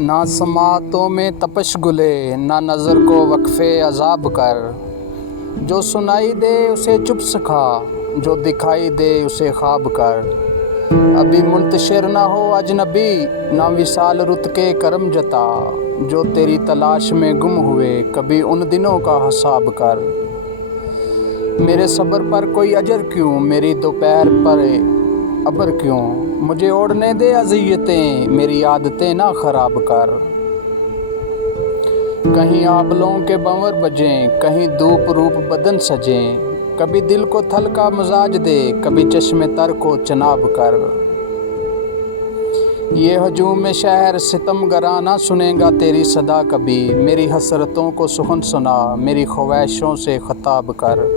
ना समातों में तपश गुले, ना नज़र को वक्फ़े अज़ाब कर। जो सुनाई दे उसे चुप सिखा, जो दिखाई दे उसे ख्वाब कर। अभी मुंतशिर ना हो अजनबी, ना विसाल रुत के करम जता। जो तेरी तलाश में गुम हुए, कभी उन दिनों का हिसाब कर। मेरे सब्र पर कोई अजर क्यों, मेरी दोपहर पर अबर क्यों। मुझे ओढ़ने दे अज़ियतें, मेरी आदतें ना ख़राब कर। कहीं आबलों के बंवर बजें, कहीं धूप रूप बदन सजें। कभी दिल को थल का मजाज दे, कभी चश्मे तर को चनाब कर। ये हजूम में शहर सितम गराना सुनेगा तेरी सदा कभी। मेरी हसरतों को सुखन सुना, मेरी ख्वाहिशों से खिताब कर।